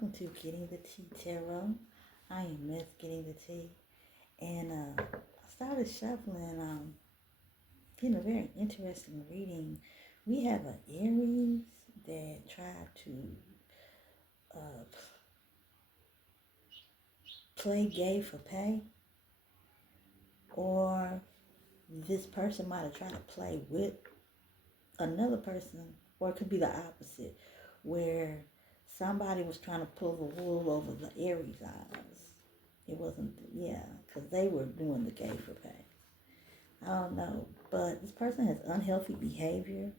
welcome to Getting the Tea Tarot. I am Miss Getting the Tea, and I started shuffling, getting a very interesting reading. We have an Aries that tried to uh, play gay for pay, or this person might have tried to play with another person, or it could be the opposite, where somebody was trying to pull the wool over the Aries eyes. It wasn't, yeah, because they were doing the gay for pay. I don't know, but this person has unhealthy behavior,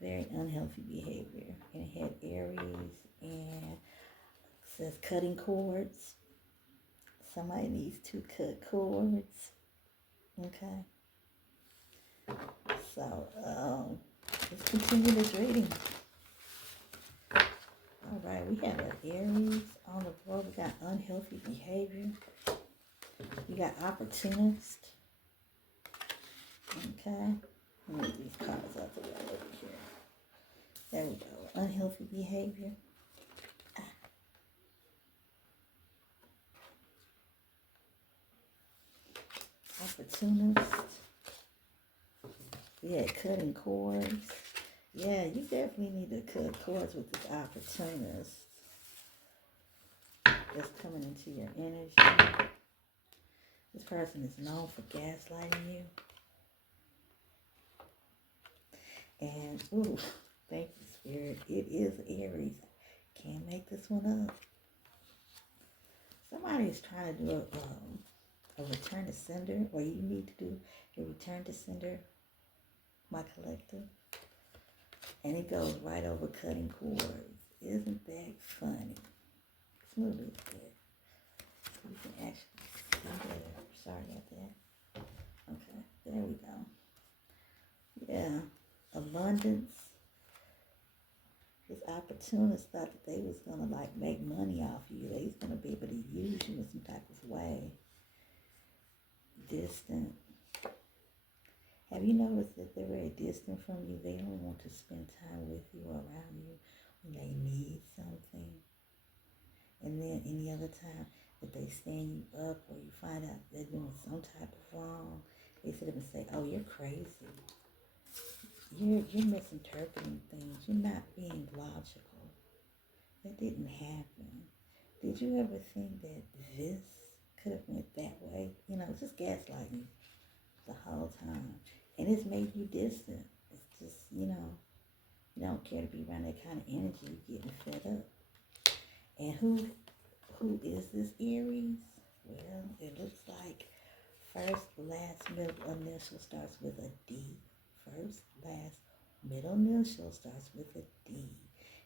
very unhealthy behavior, and it had Aries, and it says cutting cords. Somebody needs to cut cords, okay? So, let's continue this reading. All right, we have an Aries on the board. We got unhealthy behavior. We got opportunist. Okay. Let me move these cards out the way over here. There we go. Unhealthy behavior. Opportunist. We had cutting cords. Yeah, you definitely need to cut cords with this opportunist that's coming into your energy. This person is known for gaslighting you. And, ooh, thank you, Spirit. It is Aries. Can't make this one up. Somebody is trying to do a return to sender, or you need to do a return to sender, my collective. And it goes right over cutting cords. Isn't that funny? Let's move this bit. You can actually see better. Sorry about that. Okay, there we go. Yeah, abundance. This opportunist thought that they was gonna like make money off you. They was gonna be able to use you in some type of way. Distant. Have you noticed that they're very distant from you? They only want to spend time with you or around you when they need something. And then any other time that they stand you up or you find out they're doing some type of wrong, they sit up and say, oh, you're crazy. You're misinterpreting things. You're not being logical. That didn't happen. Did you ever think that this could have went that way? You know, it's just gaslighting the whole time. And it's made you distant. It's just, you don't care to be around that kind of energy. You're getting fed up. And who is this Aries? Well, it looks like first, last, middle initial starts with a D. First, last, middle initial starts with a D.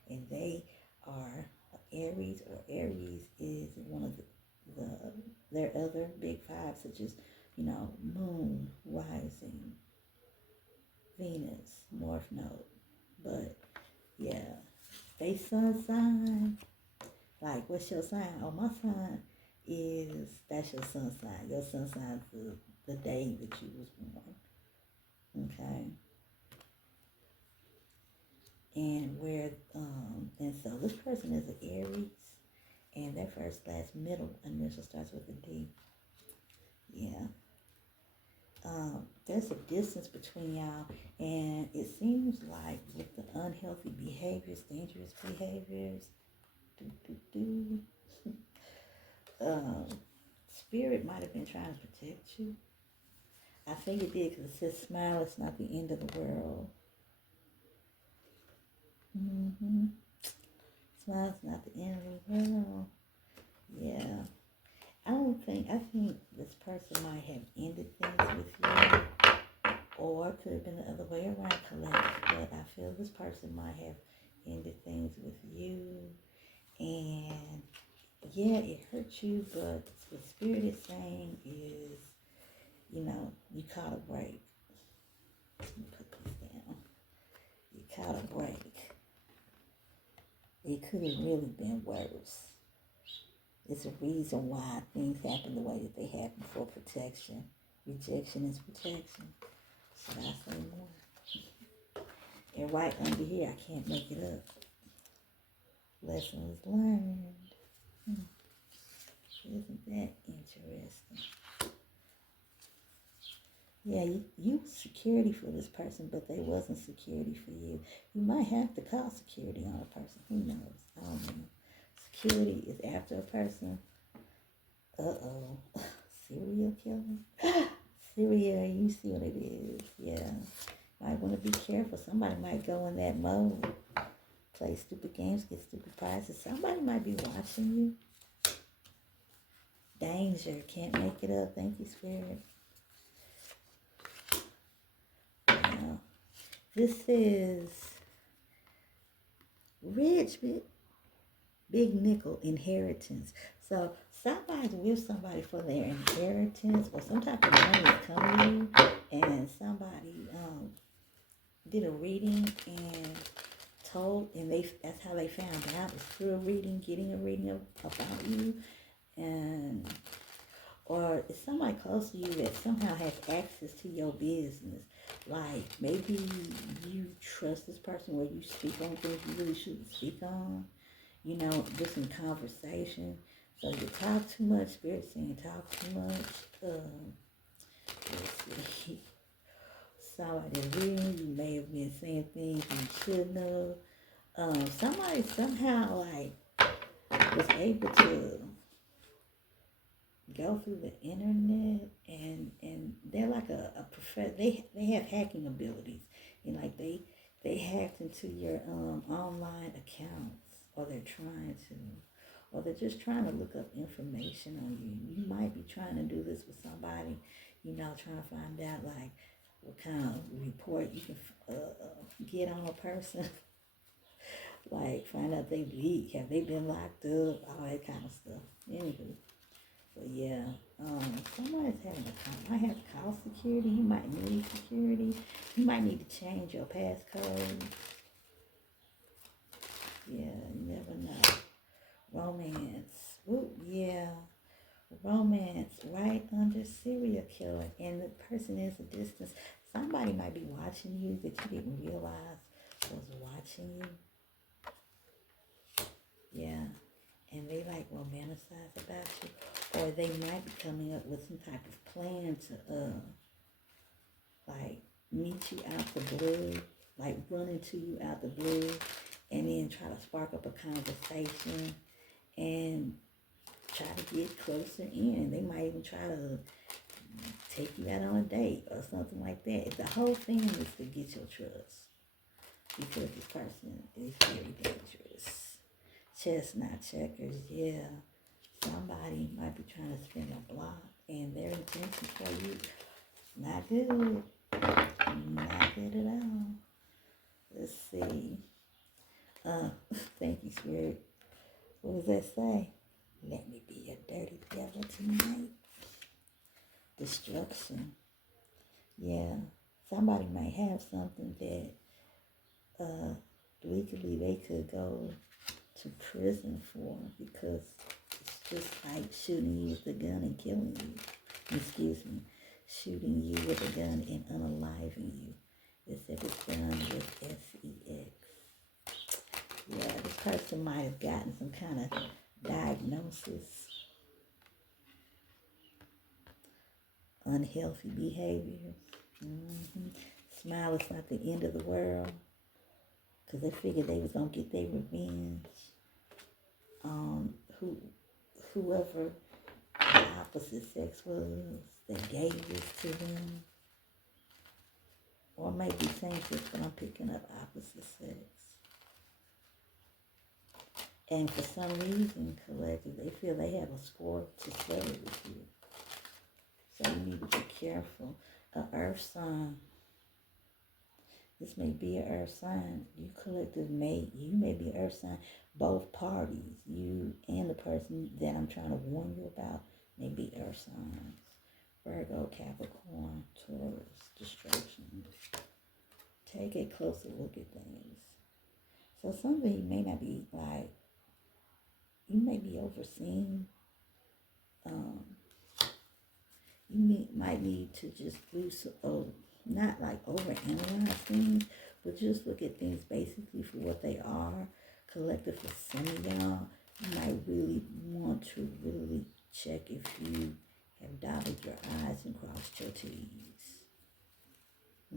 And they are Aries, or Aries is one of their other big five, such as, moon, rising, Venus, North Node. But, yeah, they sun sign. Like, what's your sign? Oh, my sign that's your sun sign. Your sun sign is the day that you was born. Okay? And so this person is an Aries, and their first, last, middle initial starts with a D. Yeah. There's a distance between y'all, and it seems like with the unhealthy behaviors, dangerous behaviors, Spirit might have been trying to protect you. I think it did, because it says smile, it's not the end of the world. Smile, it's not the end of the world. Yeah. I think this person might have ended things with you, or it could have been the other way around, collective, but I feel this person might have ended things with you, and yeah, it hurt you, but what Spirit is saying is, you caught a break. Let me put this down. You caught a break. It could have really been worse. It's a reason why things happen the way that they happen, for protection. Rejection is protection. Should I say more? And right under here, I can't make it up. Lessons learned. Hmm. Isn't that interesting? Yeah, you security for this person, but they wasn't security for you. You might have to call security on a person. Who knows? I don't know. Security is after a person. Uh-oh. Serial killer? Serial, you see what it is. Yeah. Might want to be careful. Somebody might go in that mode. Play stupid games, get stupid prizes. Somebody might be watching you. Danger. Can't make it up. Thank you, Spirit. Now, this is rich, big nickel inheritance. So somebody's with somebody for their inheritance or some type of money is coming to you, and somebody did a reading and told, and that's how they found out, is through a reading, getting a reading about you, and or it's somebody close to you that somehow has access to your business. Like maybe you trust this person where you speak on things you really shouldn't speak on, just in conversation. So you talk too much, Spirit saying talk too much. Let's see. Somebody reading, you may have been saying things you shouldn't have. Somebody somehow was able to go through the internet, and they're like a professor. They have hacking abilities, and like they hacked into your online accounts, or they're trying to, or they're just trying to look up information on you. You might be trying to do this with somebody, trying to find out like what kind of report you can get on a person. Like find out they leak, have they been locked up, all that kind of stuff. Anywho. But yeah, somebody's having might have to call security. You might need security. You might need to change your passcode. Yeah, you never know. Romance. Ooh, yeah. Romance right under serial killer. And the person is a distance. Somebody might be watching you that you didn't realize was watching you. Yeah. And they like romanticize about you. Or they might be coming up with some type of plan to like meet you out the blue, like run into you out the blue, and then try to spark up a conversation and try to get closer in. They might even try to take you out on a date or something like that. The whole thing is to get your trust, because this person is very dangerous. Chestnut checkers, yeah. Somebody might be trying to spin a block, and their intention for you, not good. Not good at all. Let's see. Thank you, Spirit. What does that say? Let me be a dirty devil tonight. Destruction. Yeah. Somebody might have something that legally they could go to prison for, because it's just like shooting you with a gun and killing you. Excuse me. Shooting you with a gun and unaliving you. As if it's done with sex. Yeah, this person might have gotten some kind of diagnosis. Unhealthy behaviors. Smile is not the end of the world, because they figured they was going to get their revenge. Whoever the opposite sex was that gave this to them, or maybe same sex, but I'm picking up opposite sex. And for some reason, collective, they feel they have a score to settle with you. So you need to be careful. A earth sign. This may be an earth sign. You may be an earth sign. Both parties, you and the person that I'm trying to warn you about, may be earth signs. Virgo, Capricorn, Taurus, destruction. Take a closer look at things. So something you may not be like, you may be overseeing. Might need to just do not like overanalyze things, but just look at things basically for what they are. collective, for some of y'all, you might really want to really check if you have dotted your I's and crossed your T's.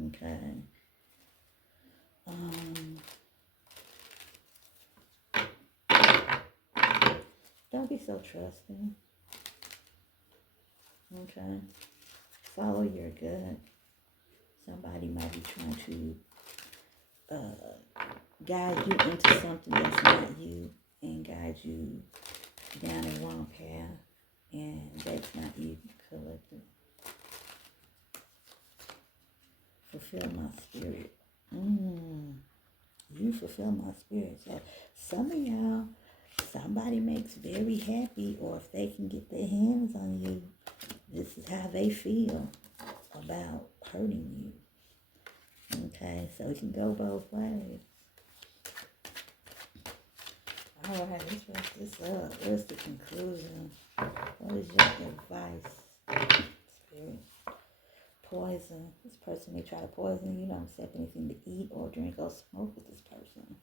Okay. Don't be so trusting. Okay. Follow your gut. Somebody might be trying to guide you into something that's not you and guide you down the wrong path, and that's not you, collective. Fulfill my spirit. You fulfill my spirit. So some of y'all, somebody makes very happy, or if they can get their hands on you, this is how they feel about hurting you. Okay, so it can go both ways. All right, let's wrap this up. What's the conclusion? What is your advice, spirit? Poison. This person may try to poison you. Don't accept anything to eat or drink or smoke with this person.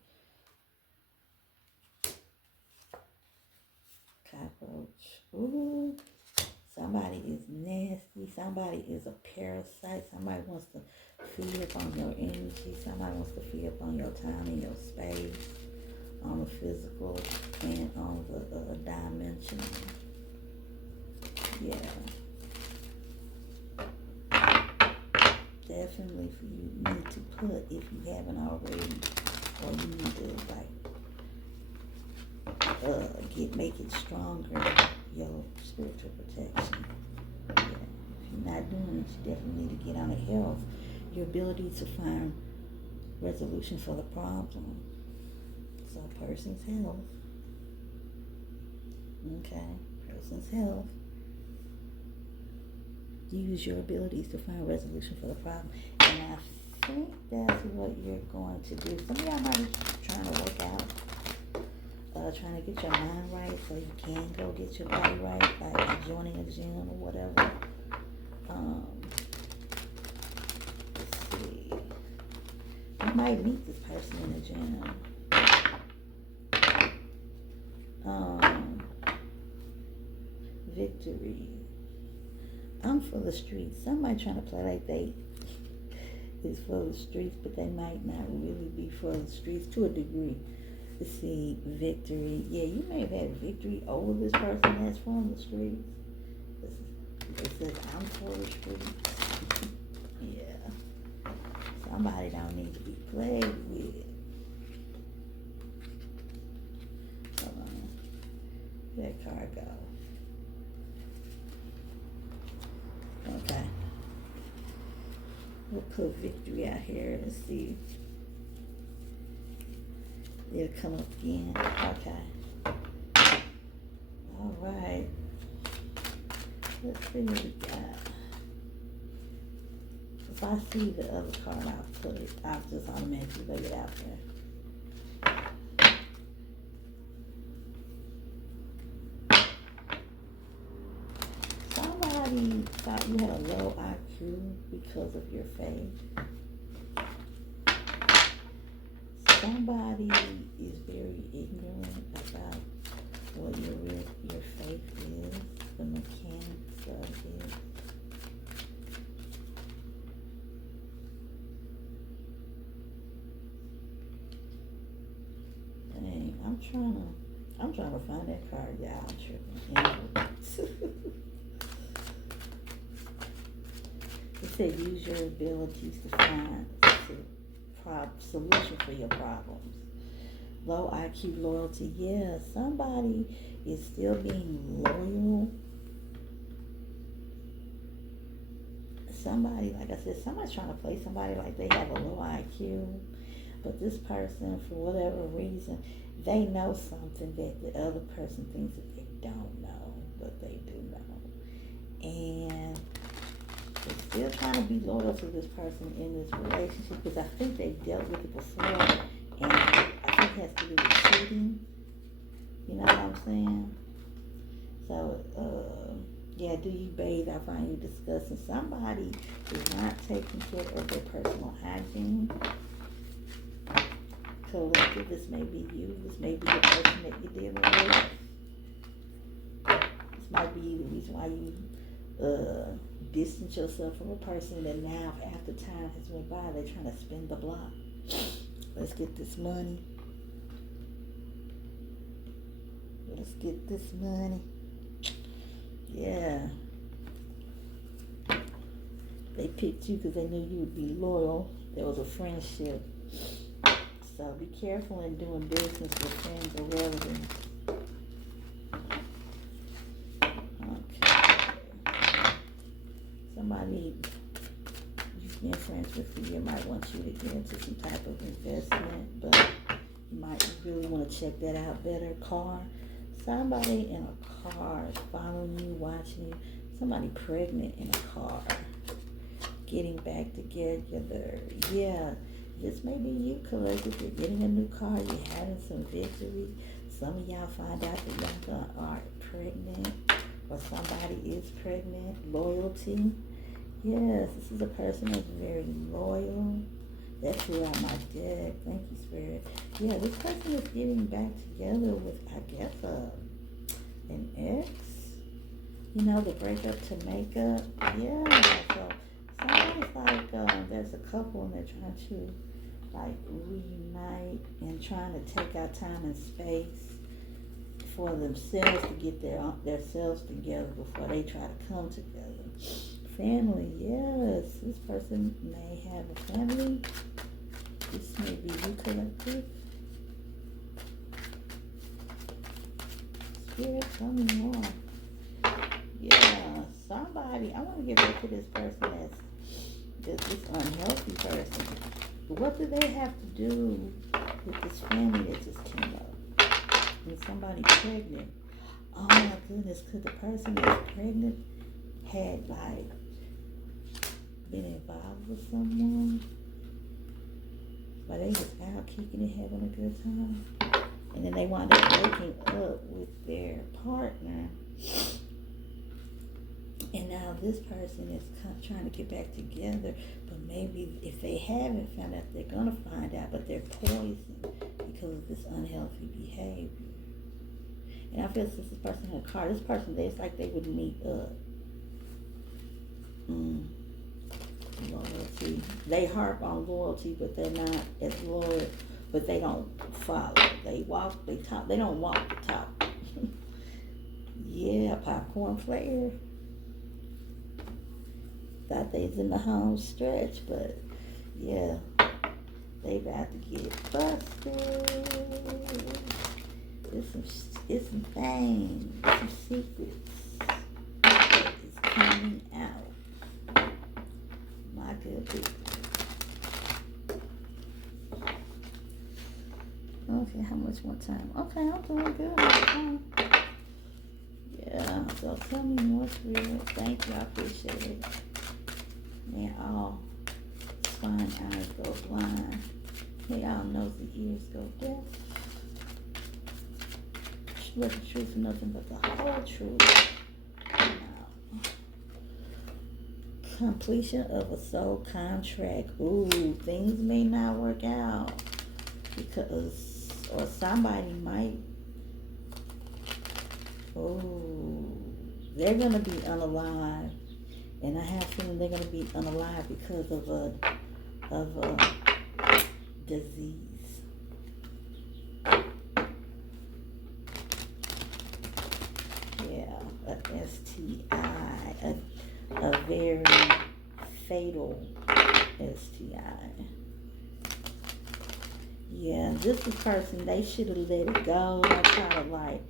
Cockroach. Ooh. Somebody is nasty. Somebody is a parasite. Somebody wants to feed up on your energy. Somebody wants to feed up on your time and your space, on the physical and on the dimensional. Yeah. Definitely for you need to put, if you haven't already, or you need to make it stronger, your spiritual protection. Yeah. If you're not doing it, you definitely need to get on the health, your ability to find resolution for the problem. So person's health. Okay, person's health. Use your abilities to find resolution for the problem. And I think that's what you're going to do. Some of y'all might be trying to work out, trying to get your mind right so you can go get your body right by joining a gym or whatever. Let's see. You might meet this person in a gym. Victory. I'm for the streets. Somebody trying to play like they is for the streets, but they might not really be for the streets to a degree. Let's see, victory. Yeah, you may have had victory over this person that's from the streets. It says, I'm for the streets. Yeah. Somebody don't need to be played with. Hold on. Where'd that card go? Okay. We'll put victory out here. Let's see. It'll come up again. Okay. All right. Let's see what we got. If I see the other card, I'll just automatically lay it out there. Somebody thought you had a low IQ because of your faith. Somebody is very ignorant about what your faith is, the mechanics of it. Dang, I'm trying to find that card, y'all. I'm tripping. It said use your abilities to find solution for your problems. Low IQ loyalty. Yeah, somebody is still being loyal. Somebody, like I said, somebody's trying to play somebody like they have a low IQ. But this person, for whatever reason, they know something that the other person thinks that they don't know, but they do know. And they're still trying to be loyal to this person in this relationship because I think they dealt with it before, and I think it has to do with cheating. You know what I'm saying? So, yeah, do you bathe? I find you disgusting. Somebody is not taking care of their personal hygiene. Collective, this may be you. This may be the person that you're dealing with. This might be the reason why you distance yourself from a person that now, after time has went by, they're trying to spin the block. Let's get this money. Let's get this money. Yeah. They picked you because they knew you would be loyal. There was a friendship. So be careful in doing business with friends or relatives. Okay. Somebody you've been friends with for a year might want you to get into some type of investment, but you might really want to check that out better. Car. Somebody in a car is following you, watching you. Somebody pregnant in a car. Getting back together. Yeah. This may be you, collective. You're getting a new car. You're having some victory. Some of y'all find out that y'all are pregnant, or somebody is pregnant. Loyalty. Yes, this is a person that's very loyal. That threw out my deck. Thank you, Spirit. Yeah, this person is getting back together with, I guess, an ex. You know, the breakup to make up. Yeah, so somebody's like, there's a couple and they're trying to like reunite and trying to take out time and space for themselves to get their selves together before they try to come together. Family, yes. This person may have a family. This may be you, collective. Spirit, tell me more. Yeah, somebody. I want to get back to this person that's this unhealthy person. What do they have to do with this family that just came up? When somebody pregnant. Oh my goodness, could the person that's pregnant had like been involved with someone? But they was out kicking it, having a good time. And then they wound up breaking up with their partner. And now this person is trying to get back together, but maybe if they haven't found out, they're going to find out, but they're poisoned because of this unhealthy behavior. And I feel since this person had a car, this person, it's like they would meet up. Loyalty. They harp on loyalty, but they're not as loyal, but they don't follow. They walk, they talk, they don't walk the talk. Yeah, popcorn flavor. Thought they was in the home stretch, but yeah, they about to get busted. It's some things, some secrets that is coming out. My good people. Okay, how much more time? Okay, I'm doing good. Yeah, so tell me more, Spirit. Thank you, I appreciate it. May all spine eyes go blind. May all nosy ears go deaf. Let the truth and nothing but the whole truth. Now, completion of a soul contract. Ooh, things may not work out because, or somebody might. Ooh, they're gonna be unalive. And I have a feeling they're going to be unalive because of a disease. Yeah, a STI, a very fatal STI. Yeah, this is a person, they should have let it go. Don't try to like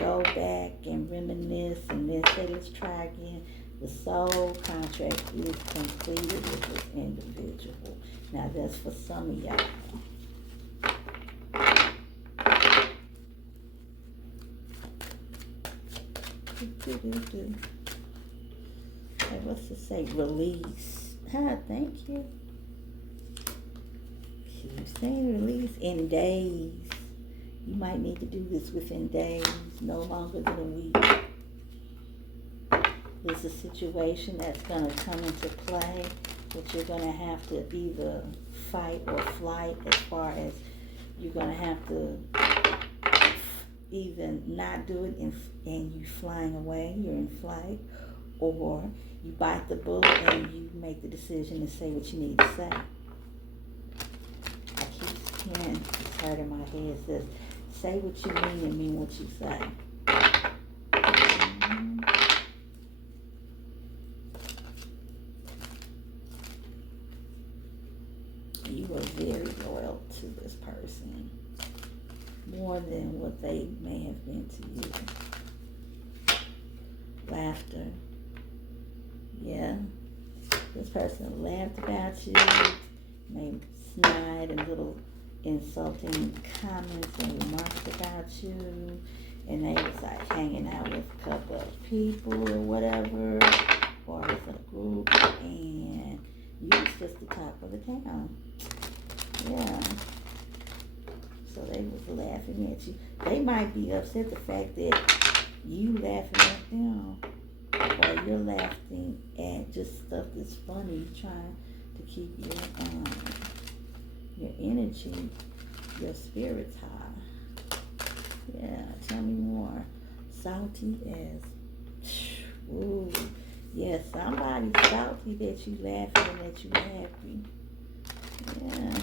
go back and reminisce and then say, let's try again. The soul contract is completed with this individual. Now that's for some of y'all. Okay, what's it say? Release. Thank you. Keep saying release in days. You might need to do this within days, no longer than a week. There's a situation that's going to come into play that you're going to have to either fight or flight as far as You're going to have to either not do it and you flying away, you're in flight, or you bite the bullet and you make the decision to say what you need to say. I keep hearing this hurt in my head. It says, say what you mean and mean what you say. You are very loyal to this person, more than what they may have been to you. Laughter. Yeah. This person laughed about you, made snide and little insulting comments and remarks about you, and they was like hanging out with a couple of people or whatever, or with a group, and you was just the top of the town. Yeah. So they was laughing at you. They might be upset the fact that you laughing at them, or you're laughing at just stuff that's funny, trying to keep your energy, your spirits high. Yeah, tell me more. Salty as, ooh, yeah, somebody's salty that you laughing and that you happy. Yeah.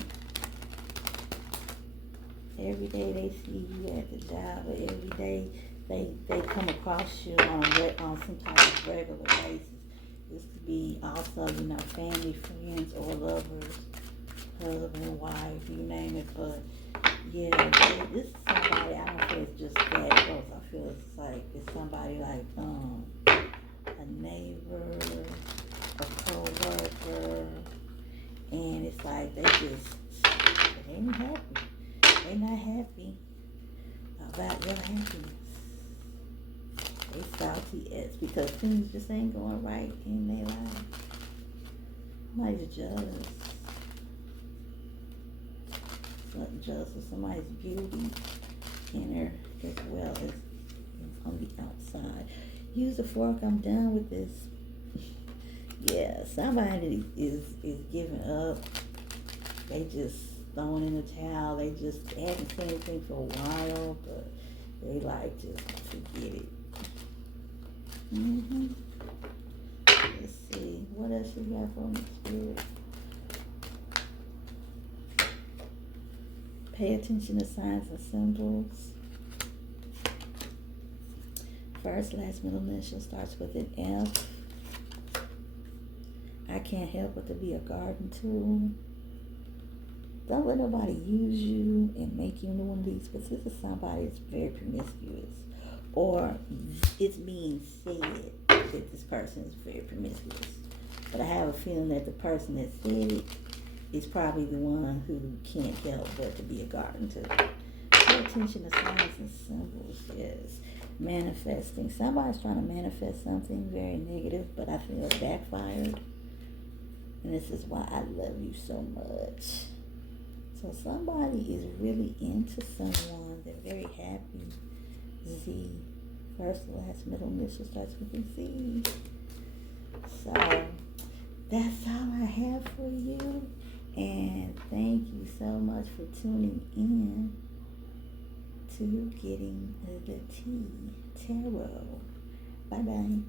Every day they see you at the job, or every day they come across you on some type of regular basis. This could be also, family, friends, or lovers, husband, wife, you name it. But yeah, this is somebody, I don't feel it's just that close. I feel it's like it's somebody like a neighbor, a co-worker, and it's like they ain't happy. They're not happy about your happiness. They salty as because things just ain't going right in their life. Somebody's jealous. Jealous of somebody's beauty inner as well as on the outside. Use the fork. I'm done with this. Yeah, somebody is giving up. They just throwing in the towel. They haven't seen anything for a while, but they like just forget it. Let's see. What else you got from the spirit? Pay attention to signs and symbols. First, last, middle initial starts with an F. I can't help but to be a garden tool. Don't let nobody use you and make you into one of these, because this is somebody that's very promiscuous. Or it's being said that this person is very promiscuous. But I have a feeling that the person that said it is probably the one who can't help but to be a garden tool. Pay attention to signs and symbols. Yes. Manifesting. Somebody's trying to manifest something very negative, but I feel it backfired. And this is why I love you so much. So somebody is really into someone. They're very happy. Z. First, last, middle initial starts with a Z. So that's all I have for you. And thank you so much for tuning in to Getting the Tea Tarot. Bye-bye.